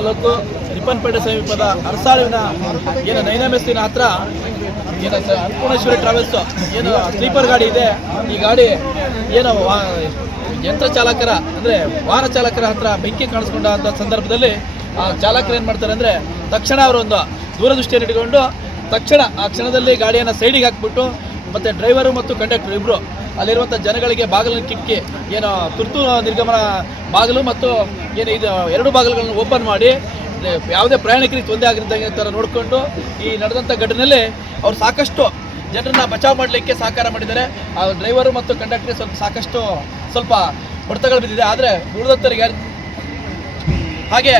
ತಾಲೂಕು ರಿಪ್ಪನ್ಪೇಟೆ ಸಮೀಪದ ಅರಸಾಳುವಿನ ಏನು ನೈನಮೆಸ್ಸಿನ ಹತ್ರ ಏನು ಅನ್ನಪೂರ್ಣೇಶ್ವರಿ ಟ್ರಾವೆಲ್ಸ್ ಏನು ಸ್ಲೀಪರ್ ಗಾಡಿ ಇದೆ. ಈ ಗಾಡಿ ಏನು ಯಂತ್ರ ಚಾಲಕರ ಅಂದರೆ ವಾಹನ ಚಾಲಕರ ಹತ್ರ ಬೆಂಕಿ ಕಾಣಿಸ್ಕೊಂಡಂಥ ಸಂದರ್ಭದಲ್ಲಿ ಆ ಚಾಲಕರು ಏನು ಮಾಡ್ತಾರೆ ಅಂದರೆ ತಕ್ಷಣ ಅವರೊಂದು ದೂರದೃಷ್ಟಿಯನ್ನು ಇಟ್ಕೊಂಡು ತಕ್ಷಣ ಆ ಕ್ಷಣದಲ್ಲಿ ಗಾಡಿಯನ್ನು ಸೈಡಿಗೆ ಹಾಕ್ಬಿಟ್ಟು ಮತ್ತು ಡ್ರೈವರು ಮತ್ತು ಕಂಡಕ್ಟರ್ ಇಬ್ಬರು ಅಲ್ಲಿರುವಂಥ ಜನಗಳಿಗೆ ಬಾಗಿಲನ್ನು ಕಿಕ್ಕಿ ಏನು ತುರ್ತು ನಿರ್ಗಮನ ಬಾಗಿಲು ಮತ್ತು ಏನು ಇದು ಎರಡು ಬಾಗಿಲುಗಳನ್ನು ಓಪನ್ ಮಾಡಿ ಯಾವುದೇ ಪ್ರಯಾಣಿಕರಿಗೆ ತೊಂದರೆ ಆಗಿದ್ದಂಗೆ ಥರ ನೋಡಿಕೊಂಡು ಈ ನಡೆದಂಥ ಘಟನೆಯಲ್ಲಿ ಅವರು ಸಾಕಷ್ಟು ಜನರನ್ನ ಬಚಾವ್ ಮಾಡಲಿಕ್ಕೆ ಸಹಕಾರ ಮಾಡಿದ್ದಾರೆ. ಆ ಡ್ರೈವರು ಮತ್ತು ಕಂಡಕ್ಟರ್ಗೆ ಸಾಕಷ್ಟು ಸ್ವಲ್ಪ ಹೊಡೆತಗಳು ಬಿದ್ದಿದೆ. ಆದರೆ ಉಳಿದಂಥವ್ರಿಗೆ ಹಾಗೆ